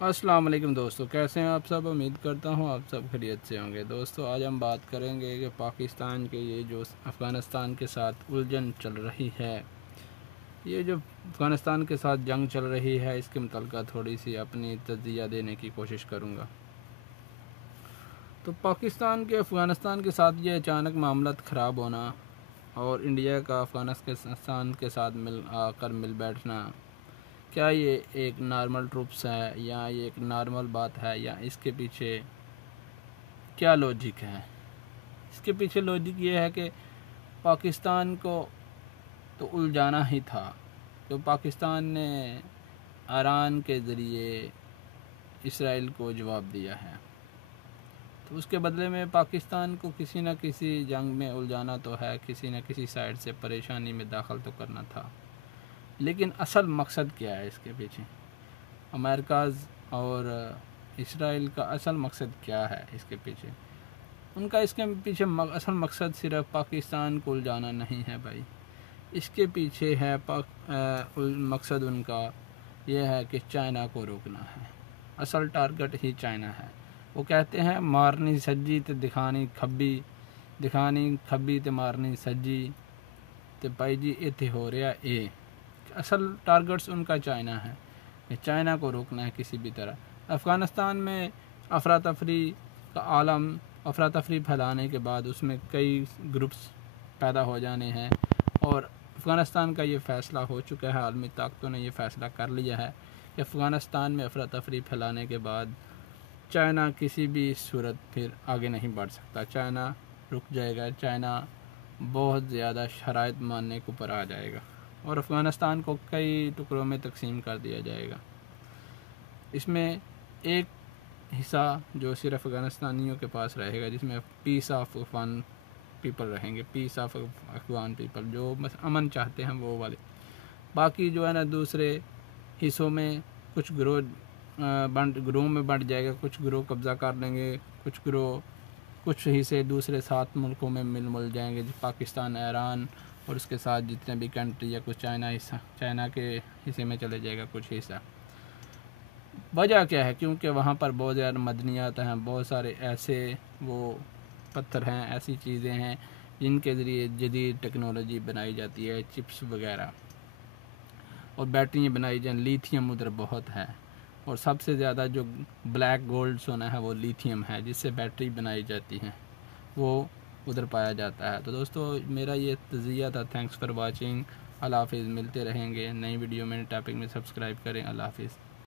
السلام علیکم دوستو، کیسے ہیں آپ سب؟ امید کرتا ہوں آپ سب خیریت سے ہوں گے۔ دوستو آج ہم بات کریں گے کہ پاکستان کے یہ جو افغانستان کے ساتھ الجھن چل رہی ہے، یہ جو افغانستان کے ساتھ جنگ چل رہی ہے، اس کے متعلقہ تھوڑی سی اپنی تجزیہ دینے کی کوشش کروں گا۔ تو پاکستان کے افغانستان کے ساتھ یہ اچانک معاملات خراب ہونا اور انڈیا کا افغانستان کے ساتھ مل بیٹھنا، کیا یہ ایک نارمل ٹروپس ہے یا یہ ایک نارمل بات ہے، یا اس کے پیچھے کیا لوجک ہے؟ اس کے پیچھے لوجک یہ ہے کہ پاکستان کو تو الجھانا ہی تھا، جو پاکستان نے ایران کے ذریعے اسرائیل کو جواب دیا ہے، تو اس کے بدلے میں پاکستان کو کسی نہ کسی جنگ میں الجھانا تو ہے، کسی نہ کسی سائڈ سے پریشانی میں داخل تو کرنا تھا۔ لیکن اصل مقصد کیا ہے اس کے پیچھے؟ امریکاز اور اسرائیل کا اصل مقصد کیا ہے اس کے پیچھے؟ ان کا اس کے پیچھے اصل مقصد صرف پاکستان کو الجھانا نہیں ہے بھائی، اس کے پیچھے ہے مقصد ان کا یہ ہے کہ چائنا کو روکنا ہے۔ اصل ٹارگٹ ہی چائنا ہے۔ وہ کہتے ہیں مارنی سجی تے دکھانی کھبی تے مارنی سجی تے بھائی جی ایتھے ہو رہا اے۔ اصل ٹارگٹس ان کا چائنا ہے کہ چائنا کو روکنا ہے کسی بھی طرح۔ افغانستان میں افراتفری کا عالم، افراتفری پھیلانے کے بعد اس میں کئی گروپس پیدا ہو جانے ہیں، اور افغانستان کا یہ فیصلہ ہو چکا ہے، عالمی طاقتوں نے یہ فیصلہ کر لیا ہے کہ افغانستان میں افراتفری پھیلانے کے بعد چائنا کسی بھی صورت پھر آگے نہیں بڑھ سکتا، چائنا رک جائے گا، چائنا بہت زیادہ شرائط ماننے کے اوپر آ جائے گا اور افغانستان کو کئی ٹکڑوں میں تقسیم کر دیا جائے گا۔ اس میں ایک حصہ جو صرف افغانستانیوں کے پاس رہے گا، جس میں پیس آف افغان پیپل رہیں گے، پیس آف افغان پیپل جو بس امن چاہتے ہیں وہ والے۔ باقی جو ہے نا دوسرے حصوں میں کچھ گروہ میں بنٹ جائے گا، کچھ گروہ قبضہ کر لیں گے، کچھ حصے دوسرے 7 ملکوں میں مل جائیں گے، پاکستان، ایران اور اس کے ساتھ جتنے بھی کنٹری یا کچھ چائنا کے حصے میں چلے جائے گا کچھ حصہ۔ وجہ کیا ہے؟ کیونکہ وہاں پر بہت زیادہ معدنیات ہیں، بہت سارے ایسے وہ پتھر ہیں، ایسی چیزیں ہیں جن کے ذریعے جدید ٹیکنالوجی بنائی جاتی ہے، چپس وغیرہ اور بیٹریاں بنائی جائیں۔ لیتھیم ادھر بہت ہے، اور سب سے زیادہ جو بلیک گولڈ سونا ہے وہ لیتھیم ہے، جس سے بیٹری بنائی جاتی ہیں، وہ ادھر پایا جاتا ہے۔ تو دوستو میرا یہ تجزیہ تھا، تھینکس فار واچنگ۔ اللہ حافظ، ملتے رہیں گے نئی ویڈیو میں، ٹاپک میں سبسکرائب کریں۔ اللہ حافظ۔